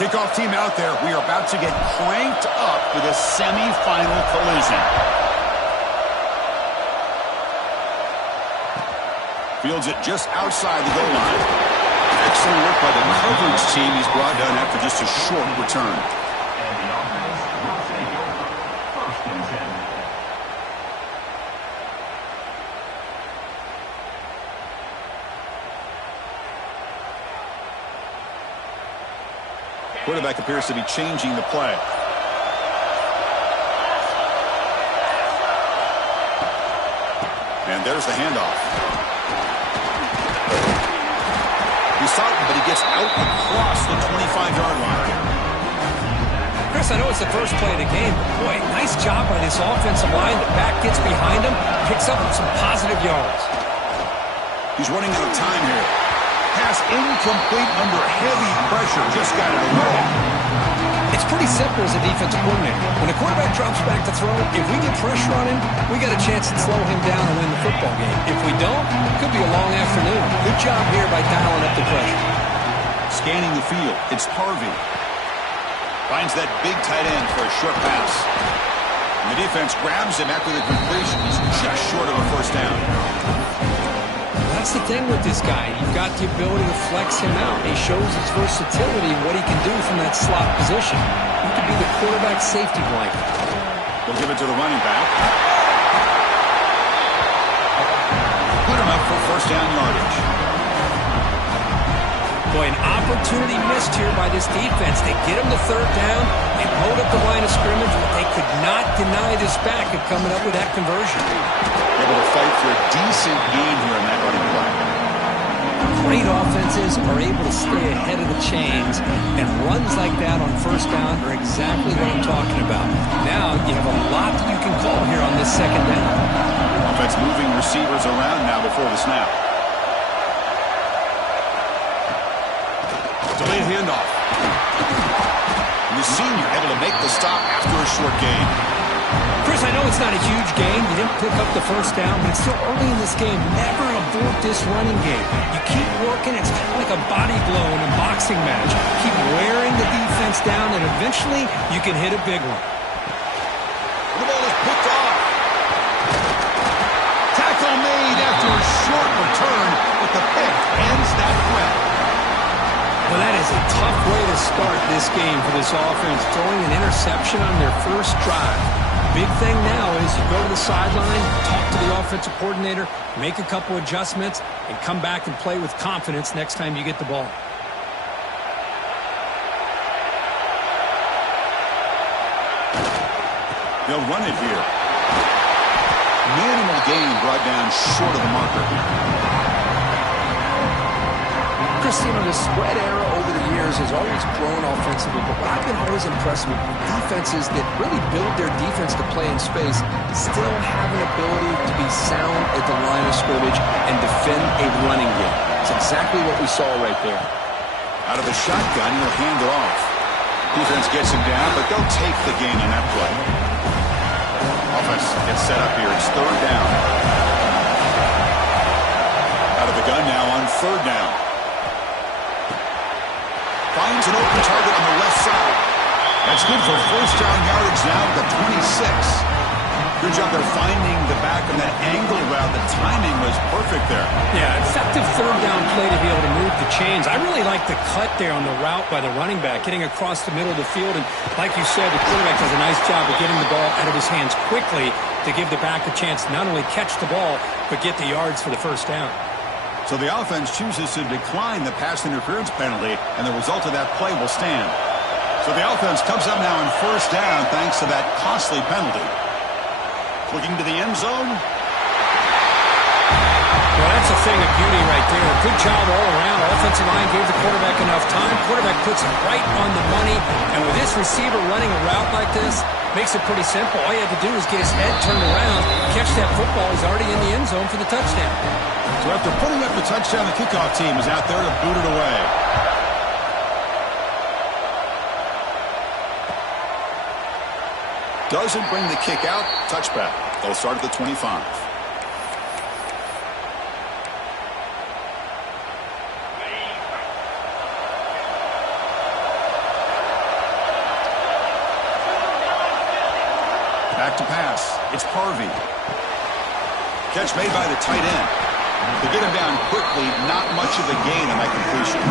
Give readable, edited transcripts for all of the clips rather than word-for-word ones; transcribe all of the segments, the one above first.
Kickoff team out there. We are about to get cranked up for this semi-final collision. Fields it just outside the goal line. Excellent work by the coverage team. He's brought down after just a short return. Quarterback appears to be changing the play. And there's the handoff. He's solid, but he gets out across the 25-yard line. Chris, I know it's the first play of the game, but boy, nice job by this offensive line. The back gets behind him, picks up some positive yards. He's running out of time here. Pass incomplete under heavy pressure. Just got it away. It's pretty simple as a defensive coordinator. When the quarterback drops back to throw, if we get pressure on him, we got a chance to slow him down and win the football game. If we don't, it could be a long afternoon. Good job here by dialing up the pressure. Scanning the field, it's Harvey. Finds that big tight end for a short pass. And the defense grabs him after the completion. He's just short of a first down. That's the thing with this guy. You've got the ability to flex him out. He shows his versatility, what he can do from that slot position. He could be the quarterback safety blanket. They'll give it to the running back. Put him up for first down yardage. Boy, an opportunity missed here by this defense. They get him to third down. They load up the line of scrimmage, but they could not deny this back of coming up with that conversion. Able to fight for a decent gain here in that running play. Great offenses are able to stay ahead of the chains, and runs like that on first down are exactly what I'm talking about. Now you have a lot that you can call here on this second down. Offense moving receivers around now before the snap. Delayed handoff. And the senior able to make the stop after a short gain. Chris, I know it's not a huge game. You didn't pick up the first down, but it's still early in this game. Never abort this running game. You keep working. It's kind of like a body blow in a boxing match. Keep wearing the defense down, and eventually you can hit a big one. The ball is picked off. Tackle made after a short return, but the pick ends that threat. Well, that is a tough way to start this game for this offense, throwing an interception on their first drive. Big thing now is you go to the sideline, talk to the offensive coordinator, make a couple adjustments, and come back and play with confidence next time you get the ball. They'll run it here. Minimal gain brought down short of the marker. Christina, the spread era over the years has always grown offensively, but what I've been always impressed with defenses that really build their defense to play in space still have an ability to be sound at the line of scrimmage and defend a running game. It's exactly what we saw right there. Out of the shotgun, he'll hand it off. Defense gets him down, but they'll take the gain on that play. Offense gets set up here. It's third down. Out of the gun now on third down. Finds an open target on the left side. That's good for first down yardage now at the 26. Good job there finding the back of that angle route. The timing was perfect there. Yeah, effective third down play to be able to move the chains. I really like the cut there on the route by the running back, getting across the middle of the field. And like you said, the quarterback does a nice job of getting the ball out of his hands quickly to give the back a chance to not only catch the ball, but get the yards for the first down. So the offense chooses to decline the pass interference penalty, and the result of that play will stand. So the offense comes up now on first down thanks to that costly penalty. Looking to the end zone. Well, that's a thing of beauty right there. Good job all around. Offensive line gave the quarterback enough time. Quarterback puts it right on the money. And with this receiver running a route like this, makes it pretty simple. All you have to do is get his head turned around, catch that football. He's already in the end zone for the touchdown. So after putting up the touchdown, the kickoff team is out there to boot it away. Doesn't bring the kick out. Touchback. They'll start at the 25. Back to pass. It's Harvey. Catch made by the tight end. They get him down quickly. Not much of a gain on that completion.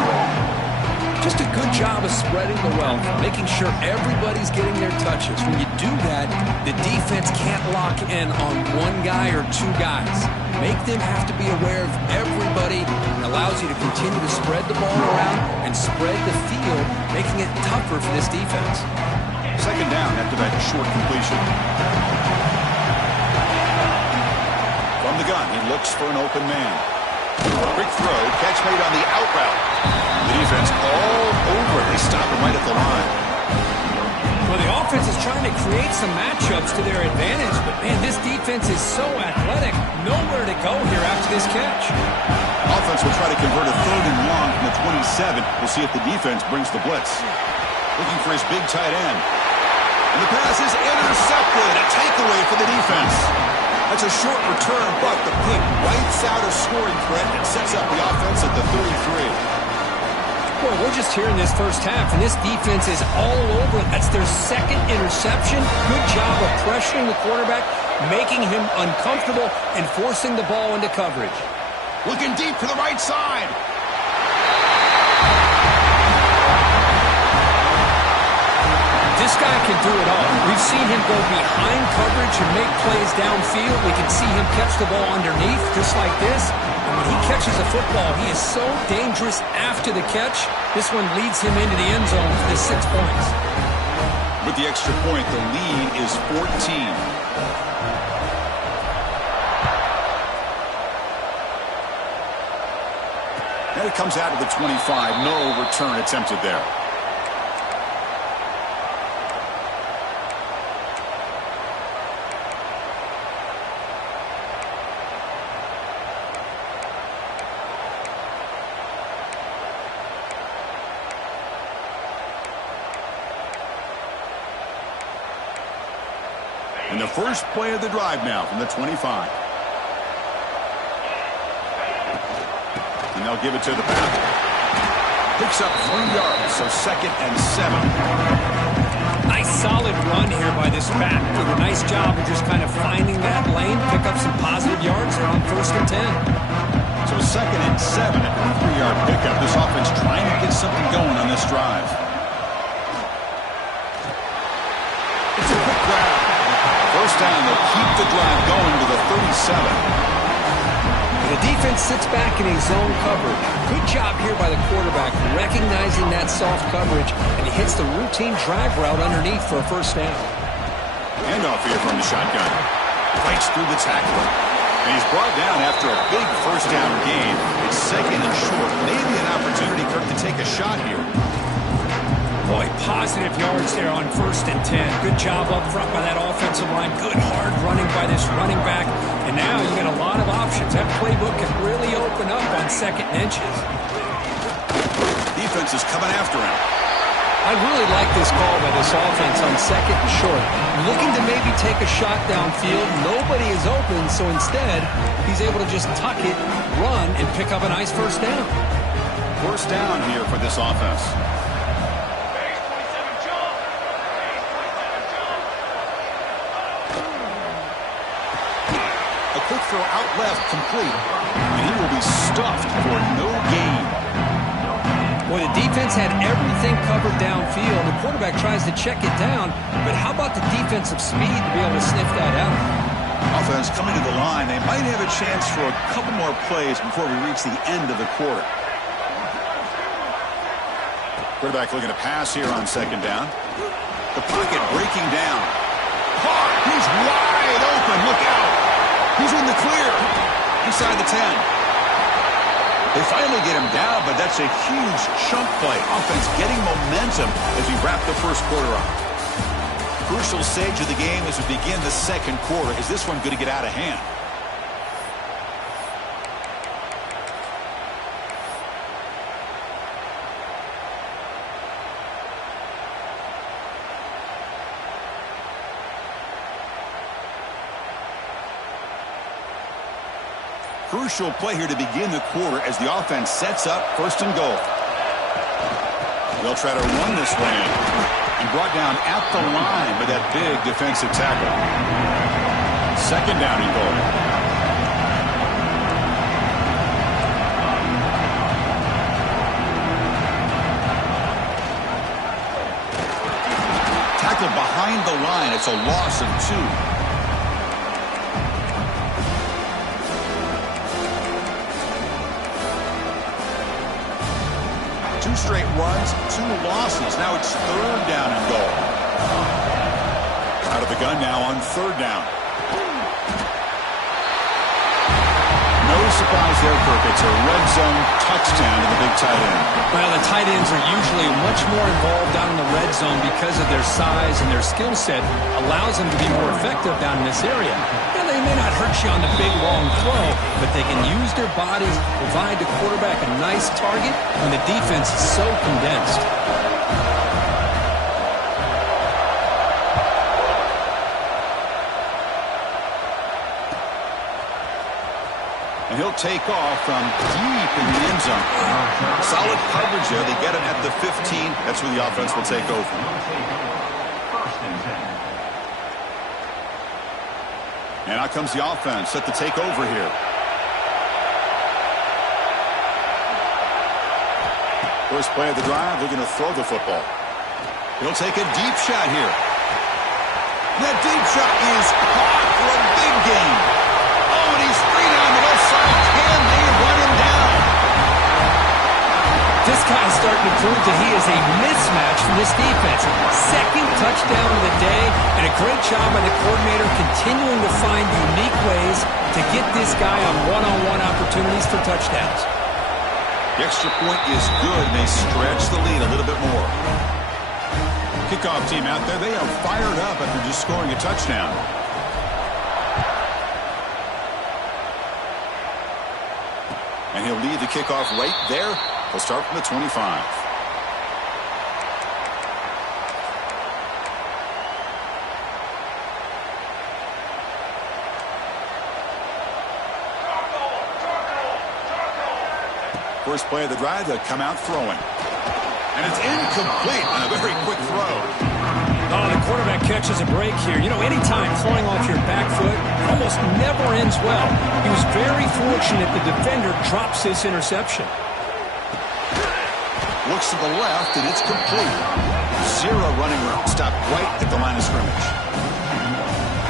Just a good job of spreading the wealth, making sure everybody's getting their touches. When you do that, the defense can't lock in on one guy or two guys. Make them have to be aware of everybody, and allows you to continue to spread the ball around and spread the field, making it tougher for this defense. Second down after that short completion. From the gun, he looks for an open man. Quick throw, catch made on the out route. The defense all over. They stop him right at the line. Well, the offense is trying to create some matchups to their advantage, but man, this defense is so athletic. Nowhere to go here after this catch. Offense will try to convert a 3rd and long from the 27. We'll see if the defense brings the blitz. Looking for his big tight end. And the pass is intercepted. A takeaway for the defense. That's a short return, but the pick wipes out a scoring threat and sets up the offense at the 33. Well, we're just here in this first half, and this defense is all over it. That's their second interception. Good job of pressuring the quarterback, making him uncomfortable, and forcing the ball into coverage. Looking deep to the right side. This guy can do it all. We've seen him go behind coverage and make plays downfield. We can see him catch the ball underneath, just like this. And when he catches a football, he is so dangerous after the catch. This one leads him into the end zone for the 6 points. With the extra point, the lead is 14. And it comes out of the 25. No return attempted there. And the first play of the drive now from the 25. And they'll give it to the back. Picks up 3 yards, so 2nd and 7. Nice solid run here by this back. Did a nice job of just kind of finding that lane, pick up some positive yards there on 1st and 10. So 2nd and 7 at a 3-yard pickup. This offense trying to get something going on this drive. It's a quick grab. First down, they'll keep the drive going to the 37. The defense sits back in a zone coverage. Good job here by the quarterback, recognizing that soft coverage, and he hits the routine drag route underneath for a first down. Handoff here from the shotgun. Fights through the tackler. And he's brought down after a big first down gain. It's 2nd and short. Maybe an opportunity, Kirk, to take a shot here. Boy, positive yards there on 1st and 10. Good job up front by that offensive line. Good hard running by this running back. And now you got a lot of options. That playbook can really open up on 2nd and inches. Defense is coming after him. I really like this call by this offense on 2nd and short. Looking to maybe take a shot downfield. Nobody is open, so instead, he's able to just tuck it, run, and pick up a nice first down. First down here for this offense. Quick throw out left, complete. And he will be stuffed for no gain. Well, the defense had everything covered downfield. The quarterback tries to check it down, but how about the defensive speed to be able to sniff that out? Offense coming to the line. They might have a chance for a couple more plays before we reach the end of the quarter. Quarterback looking to pass here on 2nd down. The pocket breaking down. Hard. He's wide open. Look out. He's in the clear. Inside the 10. They finally get him down, but that's a huge chunk play. Offense getting momentum as we wrap the first quarter up. Crucial stage of the game as we begin the 2nd quarter. Is this one going to get out of hand? Crucial play here to begin the quarter as the offense sets up 1st and goal. They'll try to run this one in. And brought down at the line with that big defensive tackle. Second down and goal. Tackled behind the line. It's a loss of 2. Two straight runs, 2 losses. Now it's third down and goal. Out of the gun now on third down. No surprise there, Kirk. It's a red zone touchdown to the big tight end. Well, the tight ends are usually much more involved down in the red zone because of their size and their skill set allows them to be more effective down in this area. Now, they may not hurt you on the big, long throw, but they can use their bodies, provide the quarterback a nice target when the defense is so condensed. And he'll take off from deep in the end zone. Solid coverage there. They get him at the 15. That's where the offense will take over. And out comes the offense set to take over here. First play of the drive, they're going to throw the football. He'll take a deep shot here. That deep shot is caught for a big gain. Oh, and he's free down the left side. Can they run him down? This guy's starting to prove that he is a mismatch for this defense. Second touchdown of the day, and a great job by the coordinator continuing to find unique ways to get this guy on one-on-one opportunities for touchdowns. The extra point is good, and they stretch the lead a little bit more. Kickoff team out there, they are fired up after just scoring a touchdown. And he'll lead the kickoff right there. He'll start from the 25. First play of the drive, they'll come out throwing. And it's incomplete on a very quick throw. Oh, the quarterback catches a break here. You know, anytime throwing off your back foot, it almost never ends well. He was very fortunate the defender drops this interception. Looks to the left, and it's complete. Zero running room. Stopped right at the line of scrimmage.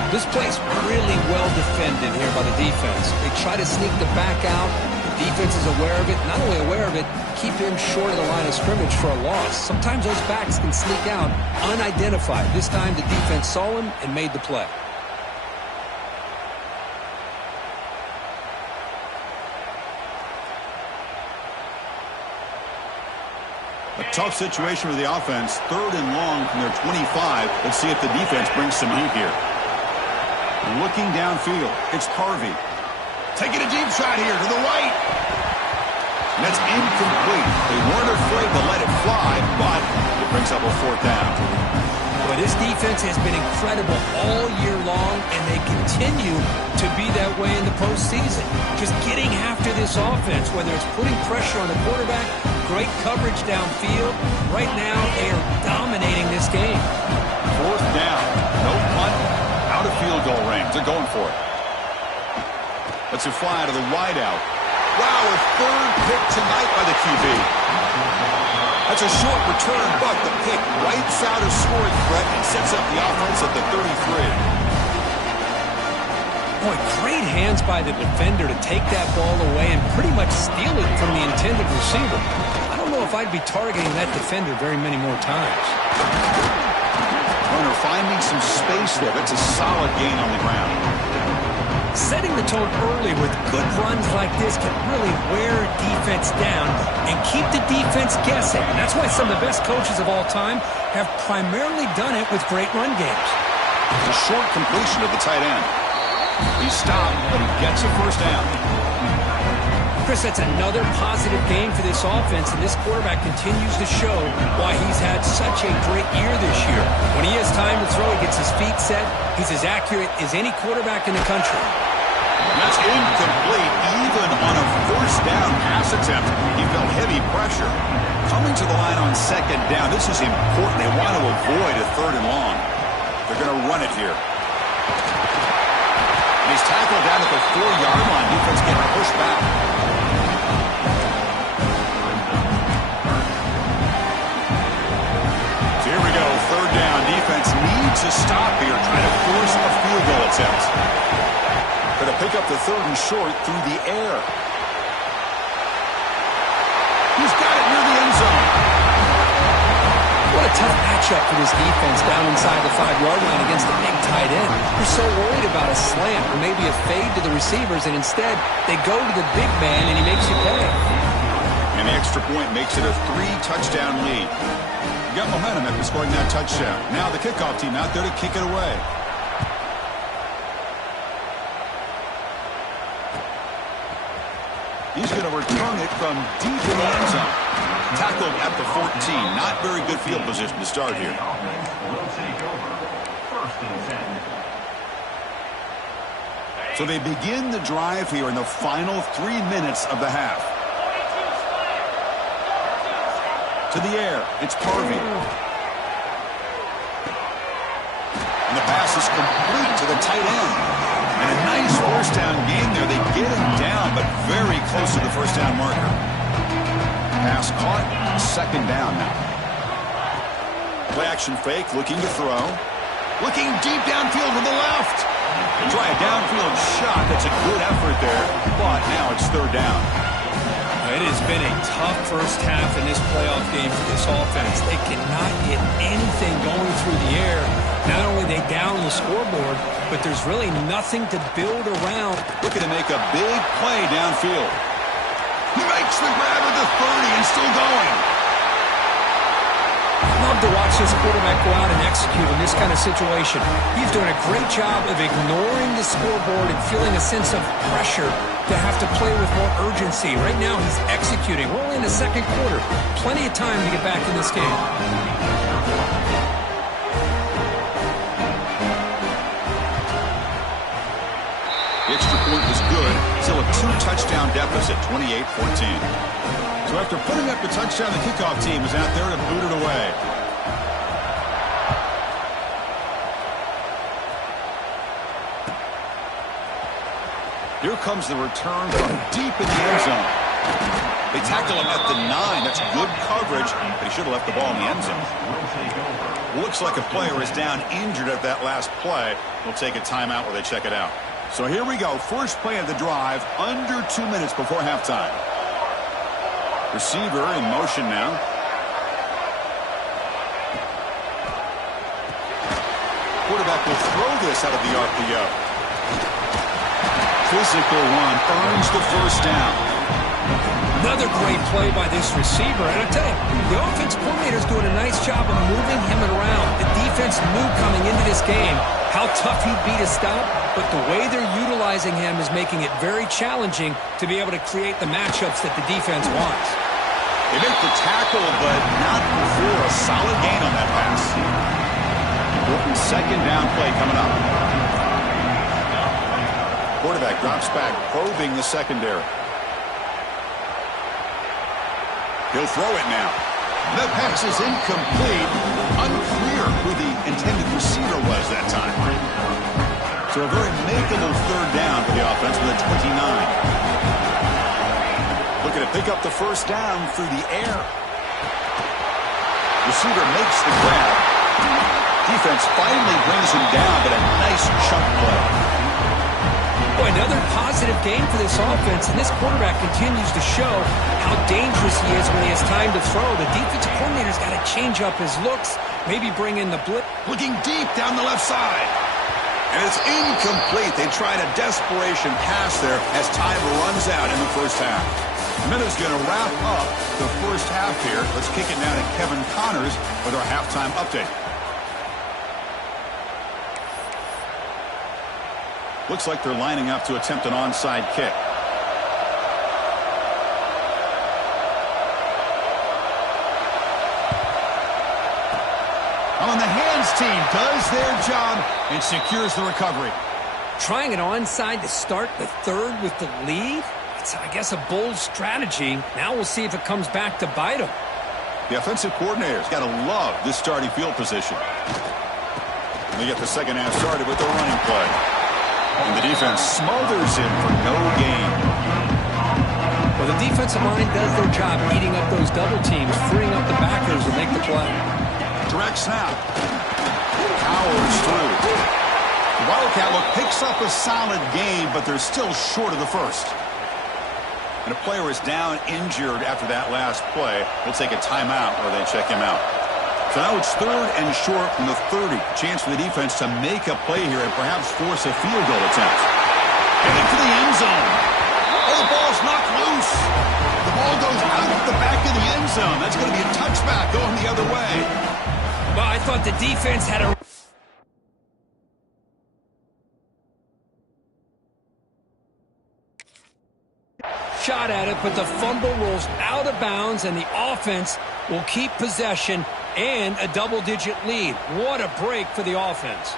This play's really well defended here by the defense. They try to sneak the back out. The defense is aware of it. Not only aware of it, keep him short of the line of scrimmage for a loss. Sometimes those backs can sneak out unidentified. This time the defense saw him and made the play. A tough situation for the offense. Third and long from their 25. Let's see if the defense brings some heat here. Looking downfield, it's Harvey. Taking a deep shot here to the right. And that's incomplete. They weren't afraid to let it fly, but it brings up a fourth down. Well, this defense has been incredible all year long, and they continue to be that way in the postseason. Just getting after this offense, whether it's putting pressure on the quarterback, great coverage downfield. Right now, they are dominating this game. Fourth down. No punt. Out of field goal range. They're going for it. Let's it fly to the wideout. Wow, a third pick tonight by the QB. That's a short return, but the pick wipes out a scoring threat and sets up the offense at the 33. Boy, great hands by the defender to take that ball away and pretty much steal it from the intended receiver. I don't know if I'd be targeting that defender very many more times. Runner finding some space there. That's a solid gain on the ground. Setting the tone early with good runs like this can really wear defense down and keep the defense guessing. And that's why some of the best coaches of all time have primarily done it with great run games. A short completion of the tight end. He stopped, but he gets a first down. Chris, that's another positive game for this offense, and this quarterback continues to show why he's had such a great year this year. When he has time to throw, he gets his feet set. He's as accurate as any quarterback in the country. That's incomplete. Even on a first down pass attempt, he felt heavy pressure. Coming to the line on second down, this is important. They want to avoid a third and long. They're going to run it here. And he's tackled down at the 4-yard line. Defense getting pushed back. So here we go. Third down. Defense needs a stop here, trying to force a field goal attempt. Going to pick up the third and short through the air. He's got it near the end zone. What a tough matchup for this defense down inside the 5-yard line against the big tight end. They're so worried about a slant or maybe a fade to the receivers, and instead they go to the big man and he makes you pay. And the extra point makes it a 3-touchdown lead. You got momentum after scoring that touchdown. Now the kickoff team out there to kick it away. He's going to return it from deep in the end zone. Tackled at the 14. Not very good field position to start here. So they begin the drive here in the final 3 minutes of the half. To the air. It's Parvey. And the pass is complete to the tight end. And a nice first down game there. They get him down, but very close to the first down marker. Pass caught. Second down now. Play action fake. Looking to throw. Looking deep downfield to the left. Try a downfield shot. That's a good effort there. But now it's third down. It has been a tough first half in this playoff game for this offense. They cannot get anything going through the air. Not only are they down the scoreboard, but there's really nothing to build around. Looking to make a big play downfield. He makes the grab at the 30 and still going. I love to watch this quarterback go out and execute in this kind of situation. He's doing a great job of ignoring the scoreboard and feeling a sense of pressure to have to play with more urgency. Right now he's executing. We're only in the second quarter. Plenty of time to get back in this game. The extra point was good. Still a 2-touchdown deficit, 28-14. So after putting up the touchdown, the kickoff team is out there to boot it away. Here comes the return from deep in the end zone. They tackle him at the 9. That's good coverage, but he should have left the ball in the end zone. Looks like a player is down injured at that last play. We'll take a timeout while they check it out. So here we go. First play of the drive, under 2 minutes before halftime. Receiver in motion now. Quarterback will throw this out of the RPO. Physical one earns the first down. Another great play by this receiver. And I tell you, the offense coordinator is doing a nice job of moving him around. The defense knew coming into this game how tough he'd be to stop, but the way they're utilizing him is making it very challenging to be able to create the matchups that the defense wants. They make the tackle, but not before a solid gain on that pass. Important second down play coming up. Quarterback drops back, probing the secondary. He'll throw it now. The pass is incomplete. Unclear who the intended receiver was that time. So a very makeable third down for the offense with a 29. Looking to pick up the first down through the air. Receiver makes the grab. Defense finally brings him down, but a nice chunk play. Boy, another positive game for this offense, and this quarterback continues to show how dangerous he is when he has time to throw. The defensive coordinator's got to change up his looks, maybe bring in the blitz. Looking deep down the left side. And it's incomplete. They tried a desperation pass there as time runs out in the first half. Minutes going to wrap up the first half here. Let's kick it now to Kevin Connors with our halftime update. Looks like they're lining up to attempt an onside kick. On the hands team does their job and secures the recovery. Trying an onside to start the third with the lead? It's, I guess, a bold strategy. Now we'll see if it comes back to bite him. The offensive coordinator's got to love this starting field position. They get the second half started with the running play. And the defense smothers him for no gain. Well, the defensive line does their job eating up those double teams, freeing up the backers to make the play. Direct snap. Powers through. The Wildcat look picks up a solid gain, but they're still short of the first. And a player is down injured after that last play. We'll take a timeout or they check him out. So now it's third and short from the 30. Chance for the defense to make a play here and perhaps force a field goal attempt. Heading for the end zone. Oh, the ball's knocked loose. The ball goes out of the back of the end zone. That's going to be a touchback going the other way. Well, I thought the defense had a... shot at it, but the fumble rolls out of bounds, and the offense will keep possession and a double-digit lead. What a break for the offense.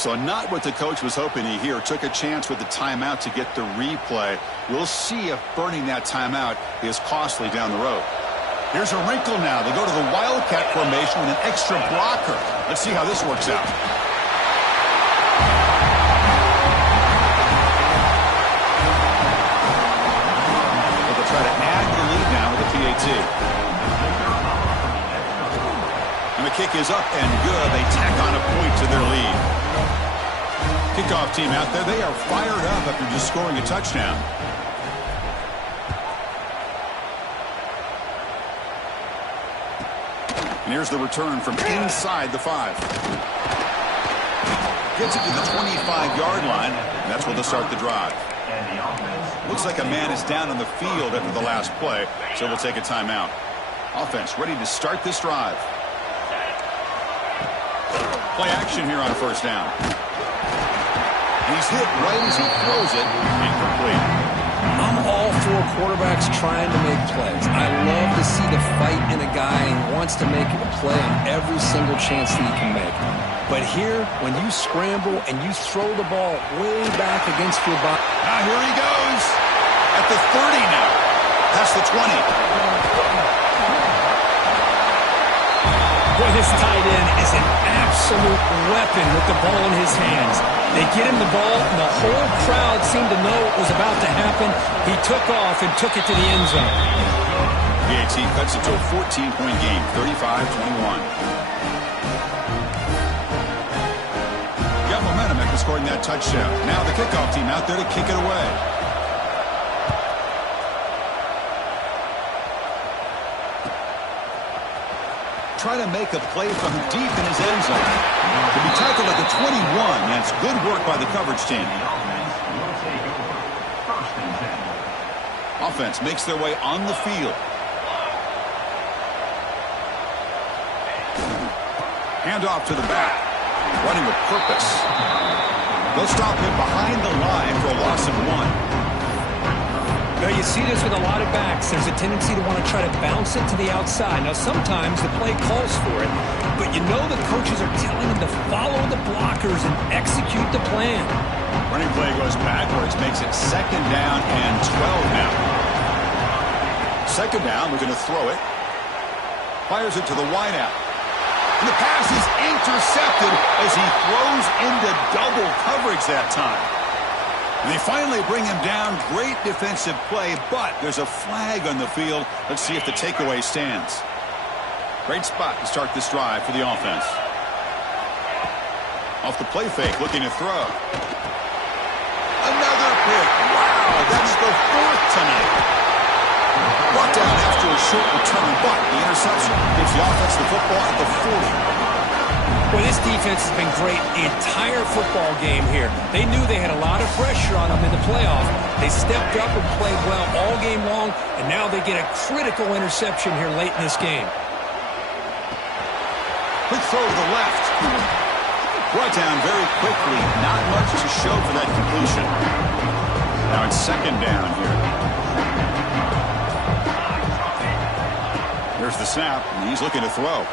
So not what the coach was hoping to hear. Took a chance with the timeout to get the replay. We'll see if burning that timeout is costly down the road. Here's a wrinkle now. They go to the Wildcat formation with an extra blocker. Let's see how this works out. Try to add the lead now with a PAT. And the kick is up and good. They tack on a point to their lead. Kickoff team out there. They are fired up after just scoring a touchdown. And here's the return from inside the 5. Gets it to the 25-yard line, and that's where they'll start the drive. Looks like a man is down on the field after the last play, so we'll take a timeout. Offense ready to start this drive. Play action here on first down. He's hit right as he throws it, incomplete. I'm all for quarterbacks trying to make plays. I love to see the fight in a guy and wants to make a play on every single chance that he can make. But here, when you scramble and you throw the ball way back against your body. Now here he goes at the 30 now. That's the 20. Boy, this tight end is an absolute weapon with the ball in his hands. They get him the ball, and the whole crowd seemed to know it was about to happen. He took off and took it to the end zone. PAT cuts it to a 14-point game, 35-21. Momentum after scoring that touchdown. Now the kickoff team out there to kick it away. Try to make a play from deep in his end zone. To be tackled at the 21. That's good work by the coverage team. Offense makes their way on the field. Hand off to the back. Running with purpose. They'll stop him behind the line for a loss of 1. Now you see this with a lot of backs. There's a tendency to want to try to bounce it to the outside. Now sometimes the play calls for it, but you know the coaches are telling them to follow the blockers and execute the plan. Running play goes backwards, makes it second down and 12 now. Second down, we're going to throw it. Fires it to the wideout. And the pass is intercepted as he throws into double coverage that time. And they finally bring him down. Great defensive play, but there's a flag on the field. Let's see if the takeaway stands. Great spot to start this drive for the offense. Off the play fake, looking to throw. Another pick. Wow, that's the 4th tonight. Brought down after a short return, but the interception gives the offense the football at the 40. Well, this defense has been great the entire football game here. They knew they had a lot of pressure on them in the playoff. They stepped up and played well all game long, and now they get a critical interception here late in this game. Quick throw to the left. Brought down very quickly. Not much to show for that completion. Now it's second down here. Here's the snap, and he's looking to throw.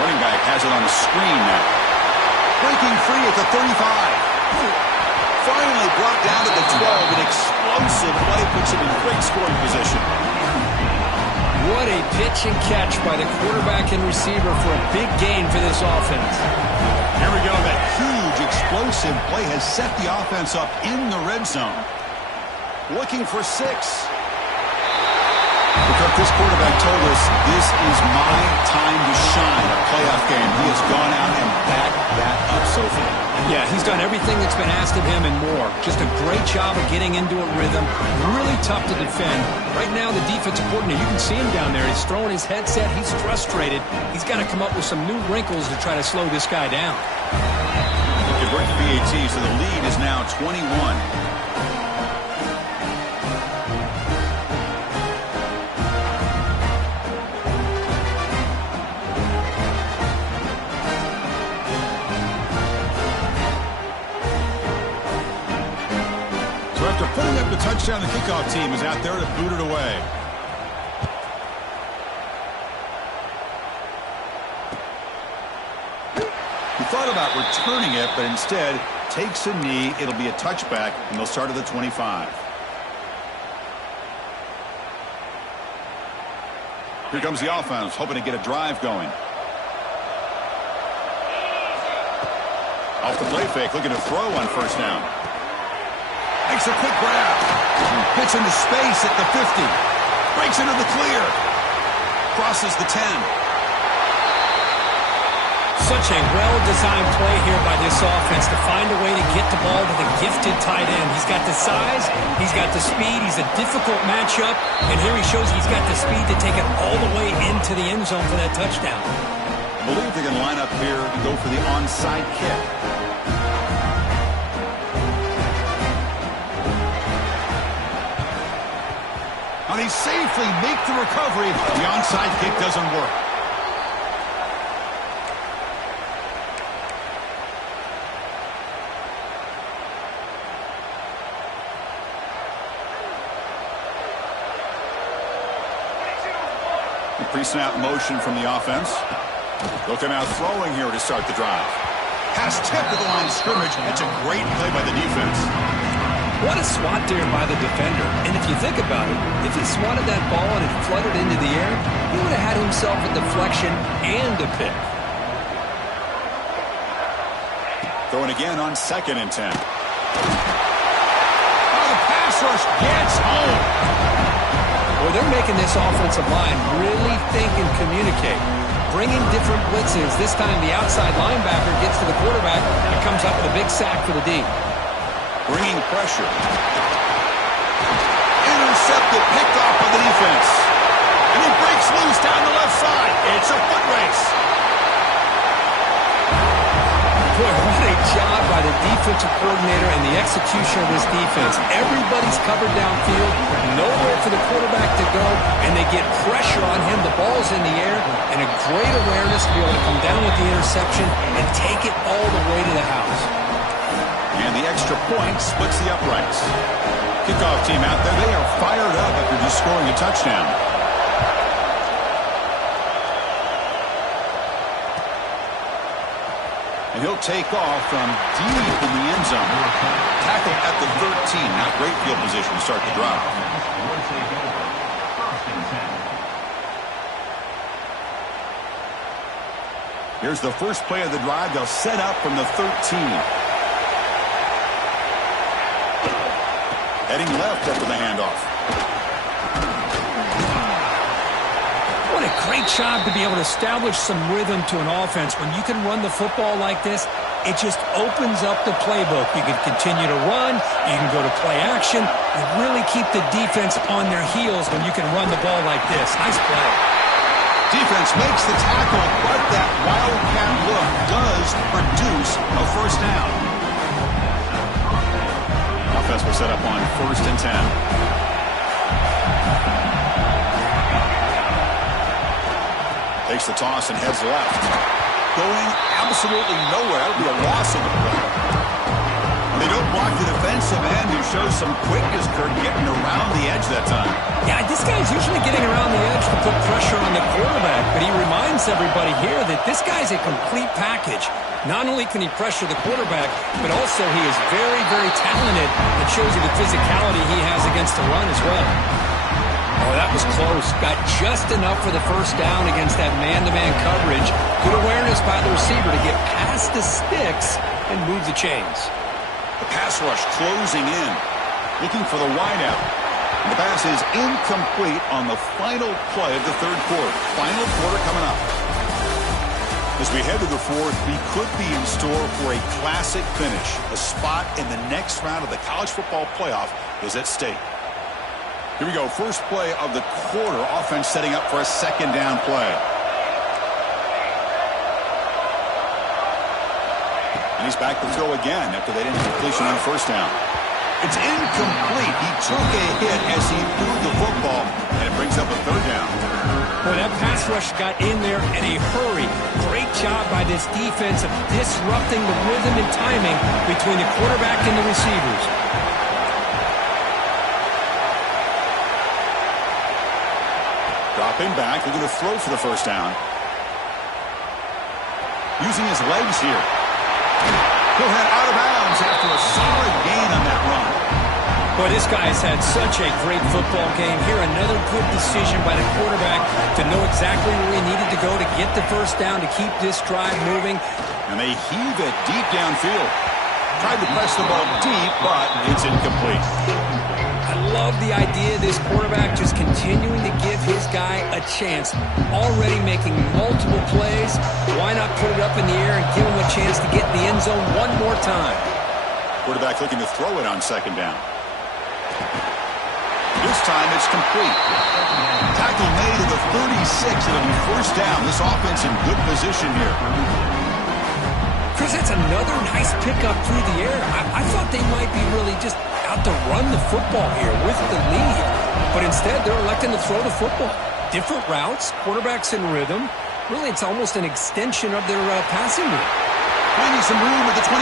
Running back has it on the screen now. Breaking free at the 35. Finally brought down to the 12. An explosive play puts him in great scoring position. What a pitch and catch by the quarterback and receiver for a big gain for this offense. Here we go. That huge explosive play has set the offense up in the red zone. Looking for 6. Because this quarterback told us this is my time to shine, a playoff game. He has gone out and backed that up so far. Yeah, he's done everything that's been asked of him and more. Just a great job of getting into a rhythm. Really tough to defend. Right now, the defensive coordinator, you can see him down there. He's throwing his headset. He's frustrated. He's got to come up with some new wrinkles to try to slow this guy down. It worked PAT, so the lead is now 21. Putting up the touchdown, the kickoff team is out there to boot it away. He thought about returning it, but instead takes a knee. It'll be a touchback, and they'll start at the 25. Here comes the offense, hoping to get a drive going. Off the play fake, looking to throw on first down. Makes a quick grab. Hits into space at the 50. Breaks into the clear. Crosses the 10. Such a well-designed play here by this offense to find a way to get the ball to the gifted tight end. He's got the size. He's got the speed. He's a difficult matchup. And here he shows he's got the speed to take it all the way into the end zone for that touchdown. I believe they're going to line up here and go for the onside kick. Now they safely make the recovery. The onside kick doesn't work. The pre-snap motion from the offense. They'll come out throwing here to start the drive. Pass tipped to the line of scrimmage. It's a great play by the defense. What a swat there by the defender. And if you think about it, if he swatted that ball and it fluttered into the air, he would have had himself a deflection and a pick. Throwing again on 2nd and 10. Oh, the pass rush gets home. Well, they're making this offensive line really think and communicate. Bringing different blitzes. This time the outside linebacker gets to the quarterback and comes up with a big sack for the D. Bringing pressure. Intercepted, picked off by the defense. And he breaks loose down the left side. It's a foot race. Boy, what a job by the defensive coordinator and the execution of this defense. Everybody's covered downfield, nowhere for the quarterback to go, and they get pressure on him. The ball's in the air, and a great awareness to be able to come down with the interception and take it all the way to the house. And the extra point splits the uprights. Kickoff team out there. They are fired up after just scoring a touchdown. And he'll take off from deep in the end zone. Tackle at the 13. Not great field position to start the drive. Here's the first play of the drive. They'll set up from the 13. Heading left after the handoff. What a great job to be able to establish some rhythm to an offense. When you can run the football like this, it just opens up the playbook. You can continue to run. You can go to play action. You really keep the defense on their heels when you can run the ball like this. Nice play. Defense makes the tackle, but that wildcat look does produce a first down. Offense will set up on 1st and 10. Takes the toss and heads left. Going absolutely nowhere. That'll be a loss of the play. They don't block Talk to the defensive end who shows some quickness, Kirk, getting around the edge that time. Yeah, this guy's usually getting around the edge to put pressure on the quarterback, but he reminds everybody here that this guy's a complete package. Not only can he pressure the quarterback, but also he is very, very talented. It shows you the physicality he has against the run as well. Oh, that was close. Got just enough for the first down against that man-to-man coverage. Good awareness by the receiver to get past the sticks and move the chains. The pass rush closing in, looking for the wideout. And the pass is incomplete on the final play of the third quarter. Final quarter coming up. As we head to the fourth, we could be in store for a classic finish. A spot in the next round of the college football playoff is at stake. Here we go. First play of the quarter. Offense setting up for a second down play. And he's back to throw again after they didn't completion on first down. It's incomplete. He took a hit as he threw the football, and it brings up a third down. Boy, that pass rush got in there in a hurry. Great job by this defense of disrupting the rhythm and timing between the quarterback and the receivers. Dropping back, looking to throw for the first down. Using his legs here. He'll head out of bounds after a solid gain on that run. Boy, this guy's had such a great football game. Here, another good decision by the quarterback to know exactly where he needed to go to get the first down to keep this drive moving. And they heave it deep downfield. Tried to press the ball deep, but it's incomplete. I love the idea of this quarterback just continuing to give his guy a chance. Already making multiple plays. Why not put it up in the air and give him a chance to get in the end zone one more time? Quarterback looking to throw it on second down. This time it's complete. Tackle made at the 36. It'll be first down. This offense in good position here. Chris, that's another nice pickup through the air. I thought they might be really just out to run the football here with the lead. But instead, they're electing to throw the football. Different routes, quarterbacks in rhythm. Really, it's almost an extension of their passing game. Finding some room at the 25.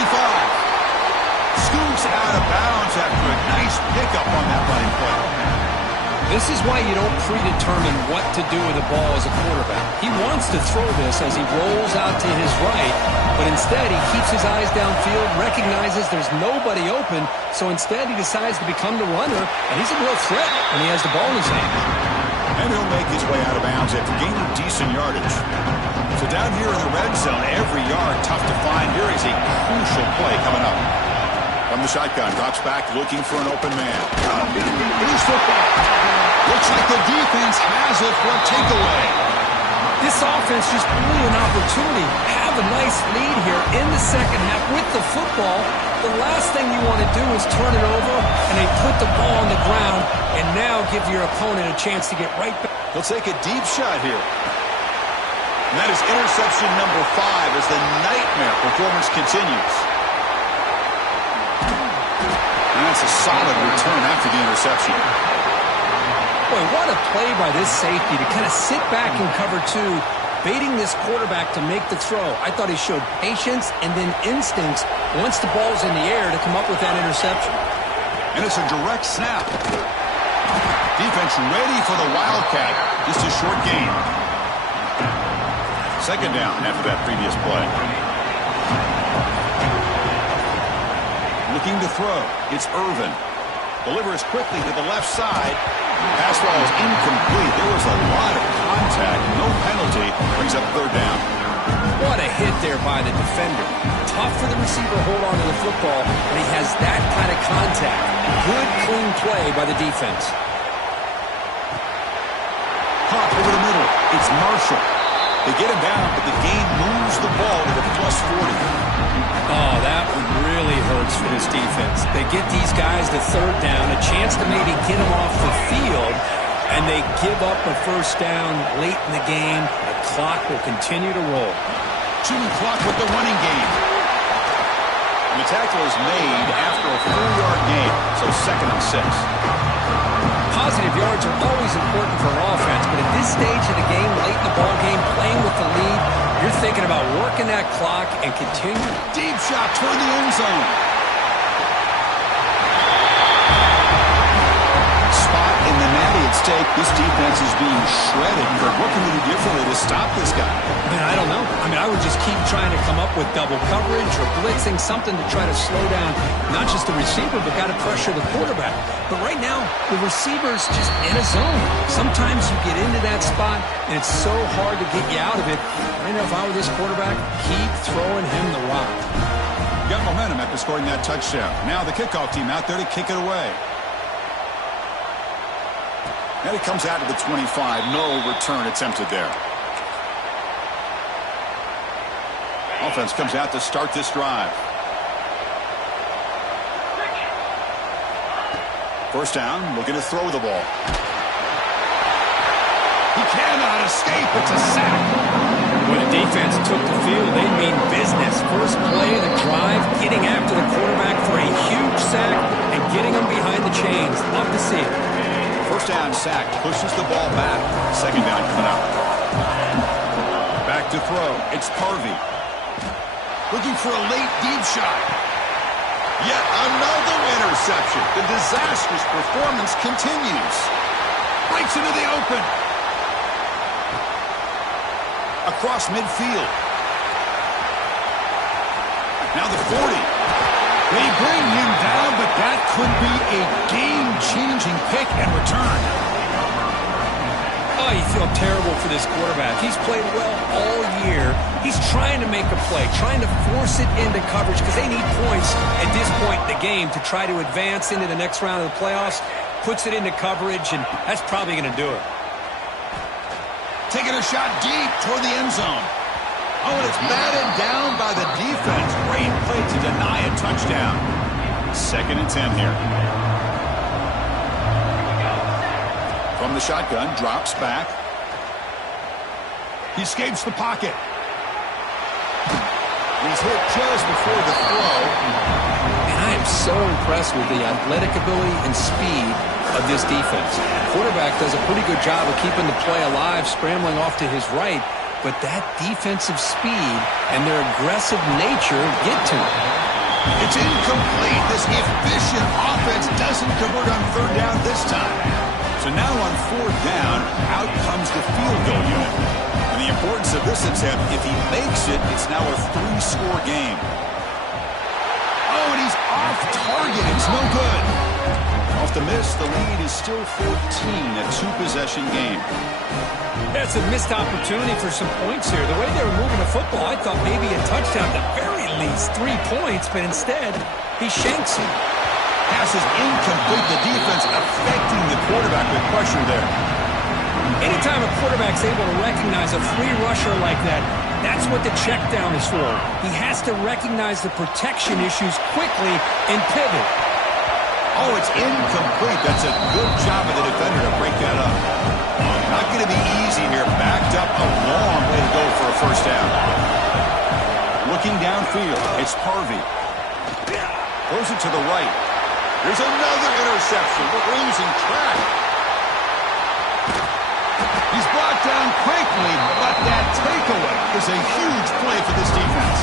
Scoots out of bounds after a nice pickup on that running play. This is why you don't predetermine what to do with the ball as a quarterback. He wants to throw this as he rolls out to his right, but instead he keeps his eyes downfield, recognizes there's nobody open, so instead he decides to become the runner, and he's a real threat when he has the ball in his hand. And he'll make his way out of bounds after gaining decent yardage. So down here in the red zone, every yard tough to find. Here is a crucial play coming up. From the shotgun, drops back, looking for an open man. Here's football. Looks like the defense has it for a takeaway. This offense just really an opportunity. Have a nice lead here in the second half with the football. The last thing you want to do is turn it over, and they put the ball on the ground, and now give your opponent a chance to get right back. They'll take a deep shot here. And that is interception number 5 as the nightmare performance continues. And that's a solid return after the interception. Boy, what a play by this safety to kind of sit back in cover 2, baiting this quarterback to make the throw. I thought he showed patience and then instincts once the ball's in the air to come up with that interception. And it's a direct snap. Defense ready for the Wildcat. Just a short gain. Second down after that previous play. Looking to throw. It's Irvin. Delivers quickly to the left side. Pass ball is incomplete. There was a lot of contact. No penalty. Brings up third down. What a hit there by the defender. Tough for the receiver to hold on to the football when he has that kind of contact. Good, clean play by the defense. Hop over the middle. It's Marshall. They get him down, but the gain moves the ball to the +40. Oh, that one really hurts for this defense. They get these guys to third down, a chance to maybe get them off the field, and they give up a first down late in the game. The clock will continue to roll. Shooting clock with the running game. And the tackle is made after a 4-yard gain, so 2nd and 6. Positive yards are always important for an offense, but at this stage of the game, late in the ball game, playing with the lead, you're thinking about working that clock and continue. Deep shot toward the end zone. at stake. This defense is being shredded. Kirk, what can we do differently to stop this guy? Man, I don't know. I would just keep trying to come up with double coverage or blitzing, something to try to slow down not just the receiver, but got to pressure the quarterback. But right now, the receiver's just in a zone. Sometimes you get into that spot, and it's so hard to get you out of it. I know if I were this quarterback, keep throwing him the rock. Got momentum after scoring that touchdown. Now the kickoff team out there to kick it away. And it comes out to the 25. No return attempted there. Offense comes out to start this drive. First down, looking to throw the ball. He cannot escape. It's a sack. When the defense took the field, they mean business. First play of the drive, getting after the quarterback for a huge sack and getting him behind the chains. Love to see it. First down sack, pushes the ball back. Second down coming up. Back to throw. It's Parvey. Looking for a late deep shot. Yet another interception. The disastrous performance continues. Breaks into the open. Across midfield. Now the 40. They bring him down, but that could be a game-changing pick and return. Oh, you feel terrible for this quarterback. He's played well all year. He's trying to make a play, trying to force it into coverage because they need points at this point in the game to try to advance into the next round of the playoffs. Puts it into coverage, and that's probably going to do it. Taking a shot deep toward the end zone. Oh, and it's batted down by the defense. Great play to deny a touchdown. 2nd and 10 here. From the shotgun, drops back. He escapes the pocket. He's hit just before the throw. And I am so impressed with the athletic ability and speed of this defense. The quarterback does a pretty good job of keeping the play alive, scrambling off to his right, but that defensive speed and their aggressive nature get to him. It's incomplete. This efficient offense doesn't convert on 3rd down this time. So now on 4th down, out comes the field goal unit. And the importance of this attempt, if he makes it, it's now a 3-score game. Oh, and he's off target. It's no good. Off the miss, the lead is still 14, a 2-possession game. That's a missed opportunity for some points here. The way they were moving the football, I thought maybe a touchdown, at the very least 3 points, but instead, he shanks it. Pass is incomplete. The defense affecting the quarterback with pressure there. Anytime a quarterback's able to recognize a free rusher like that, that's what the check down is for. He has to recognize the protection issues quickly and pivot. Oh, it's incomplete. That's a good job of the defender to break that up. Not going to be easy here. Backed up a long way to go for a first down. Looking downfield, it's Parvey. Throws it to the right. There's another interception. We're losing track. He's brought down quickly, but that takeaway is a huge play for this defense.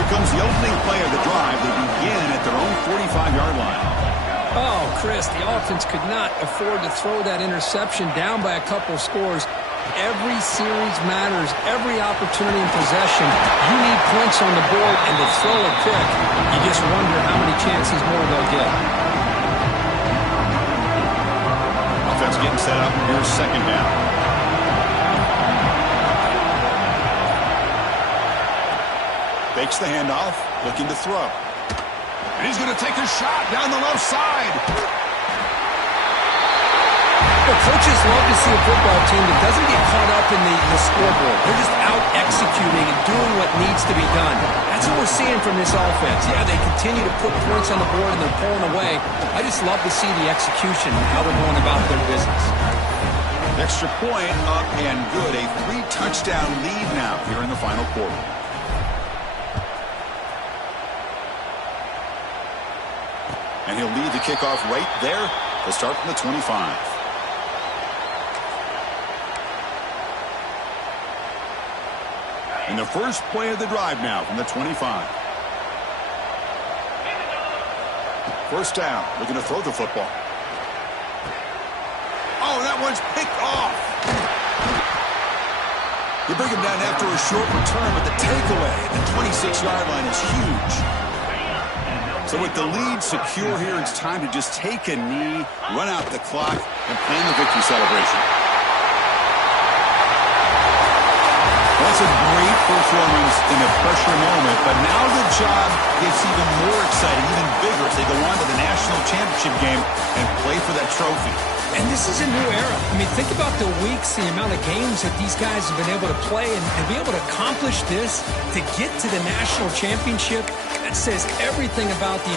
Here comes the opening play of the drive. They begin at their own 45-yard line. Oh, Chris, the offense could not afford to throw that interception down by a couple of scores. Every series matters. Every opportunity in possession. You need points on the board, and to throw a pick, you just wonder how many chances more they'll get. Offense getting set up. Here's 2nd down. Fakes the handoff, looking to throw. And he's going to take a shot down the left side. Coaches love to see a football team that doesn't get caught up in the scoreboard. They're just out executing and doing what needs to be done. That's what we're seeing from this offense. Yeah, they continue to put points on the board and they're pulling away. I just love to see the execution and how they're going about their business. Extra point up and good. A 3-touchdown lead now here in the final quarter. And he'll lead the kickoff right there to start from the 25. And the first play of the drive now from the 25. First down, looking to throw the football. Oh, that one's picked off. You bring him down after a short return, but the takeaway at the 26-yard line is huge. So with the lead secure here, it's time to just take a knee, run out the clock, and plan the victory celebration. That's a great performance in a pressure moment, but now the job gets even more exciting, even bigger as they go on to the national championship game and play for that trophy. And this is a new era. I mean, think about the weeks, the amount of games that these guys have been able to play and be able to accomplish this, to get to the national championship. That says everything about the